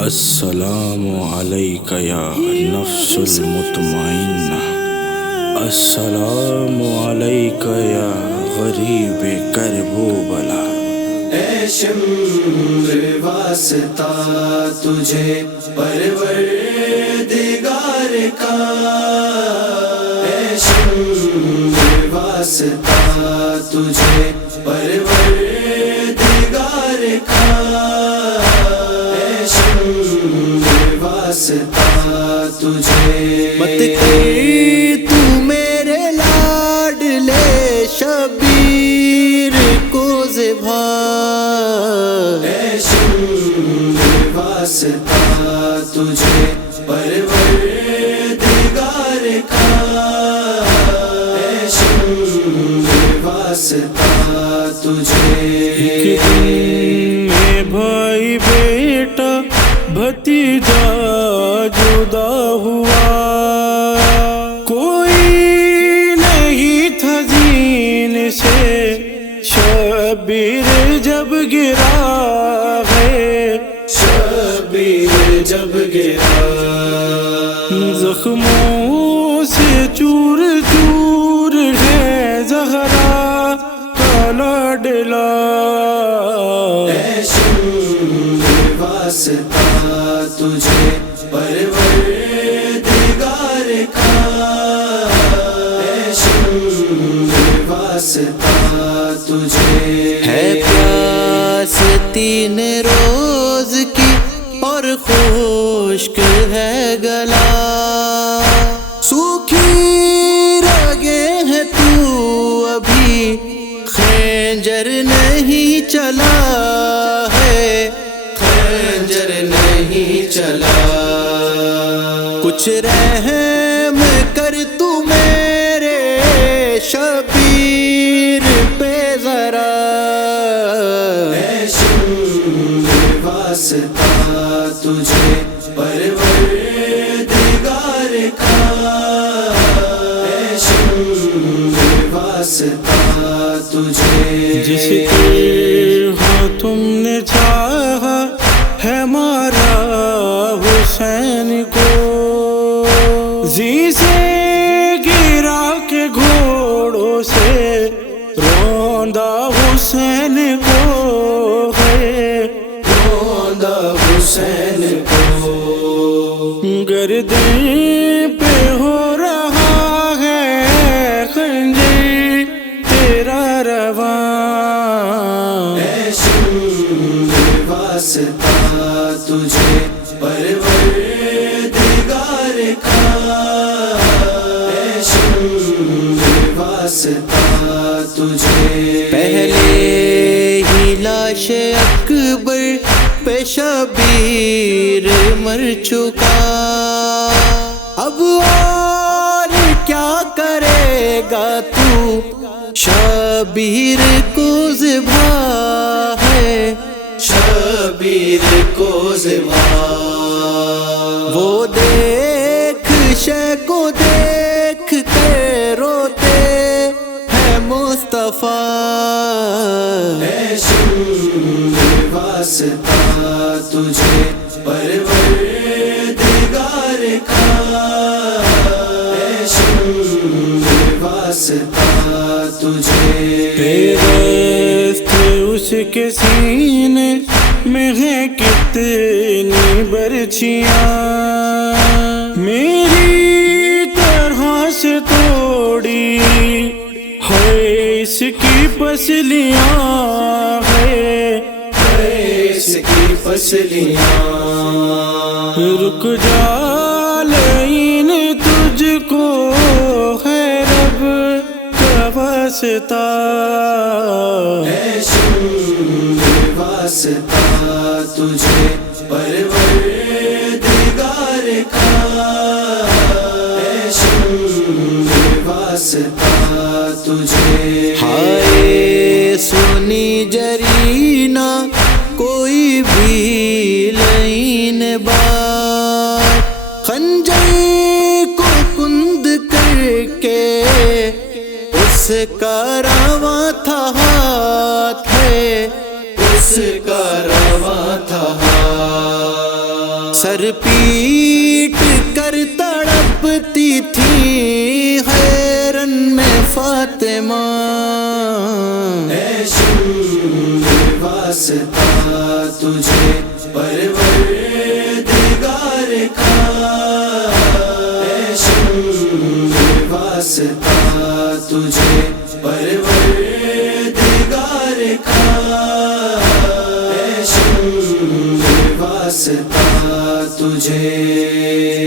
السلام علیک یا نفس المطمئنہ، السلام علیک یا غریب کرب و بلا۔ اے شمر واسطہ تجھے پروردگار کا، اے شمر واسطہ تجھے پروردگار کا، اے شمر واسطہ تجھے مت کر تو میرے لاڈلے شبیر کو ذبح، اے شمر واسطہ تجھے پروردگار کا، اے شمر واسطہ تجھے۔ ایک دن میں بھائی بیٹا بھتیجا جدا ہوا، کوئی نہیں تھا دین سے، شبیر جب گرا ہے، شبیر جب گرا زخموں سے چور چور ہے زہرا کا لاڈلا، اے شمر واسطہ تجھے پروردگار کا، اے شمر واسطہ تجھے۔ ہے پیاس 3 روز کی اور خشک ہے گلا، سوکھی رگیں ہیں تو ابھی خنجر نہیں چلا ہے، خنجر نہیں چلا، کچھ رحم کر تو میرے شبیر پہ ذرا، اے شمر واسطہ تجھے پروردگار کا، اے شمر واسطہ تجھے۔ جس کے ہاں تم نے چاہا ہے مارا حسین کو، زی سے گرا کے گھوڑوں سے روندہ حسین کو ہے، روندہ حسین کو گردن پہ ہو رہا ہے خنجر تیرا رواں، اے شمر واسطہ تجھے پروردگار کا، اے شمر واسطہ تجھے۔ پہلے ہی لاش اکبر پہ شبیر مر چکا، اب اور کیا کرے گا تو، شبیر کو ذبح ہے، شبیر کو ذبح، وہ دیکھ شے کو دیکھ کے روتے ہیں مصطفیٰ، اے شمر واسطہ تجھے پروردگار کا، اے شمر واسطہ تجھے۔ پیوست اس کے سینے میں ہے کتنی برچیاں، میری طرح سے توڑی ہے اس کی پسلیاں ہے، اس کی پسلیاں رک جا لین تجھ کو ہے رب کا واسطہ، اے شمر واسطہ تجھے پروردگار کا، اے شمر واسطہ تجھے۔ ہائے سونی جرینا کوئی بھی لین بار، خنجر کو کند کر کے اس کا رواں تھا ہاتھ ہے، اس کا رواں تھا سر پیٹ کر تڑپتی تھی حیرن میں فاطمہ، اے شمع واسطہ تجھے پروردگار کا، اے شمع واسطہ تجھے پروردگار کا، اے شمع واسطہ تجھے